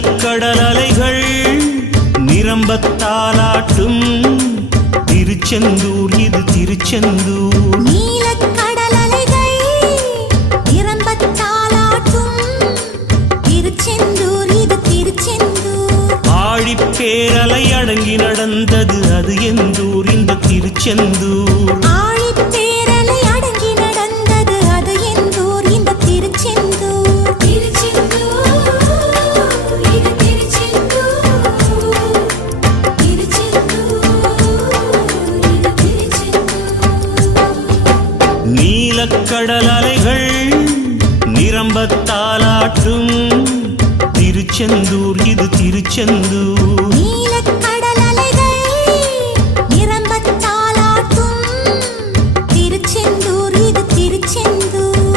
நீலக்கடல் அலைகள் நிரம்பத்தாலாட்டும் திருச்செந்தூர் இது திருச்செந்தூர். நீலக்கடல் அலைகள் நிரம்பத்தாலாட்டும் திருச்செந்தூர் இது திருச்செந்தூர். ஆழிப்பேரலை அடங்கி நடந்தது அது எந்தூர் இந்த திருச்செந்தூர். ஆழிப்பேரலை அடங்கி நடந்தது அது எந்தூர் இந்த திருச்செந்தூர். திருச்செந்தூர் இது திருச்செந்தூர். திருச்செந்தூர் இது திருச்செந்தூர். நீலக்கடல் அலைகள் நிரம்பத்தாலாட்டும் திருச்செந்தூர் இது திருச்செந்தூர். நீலக்கடல்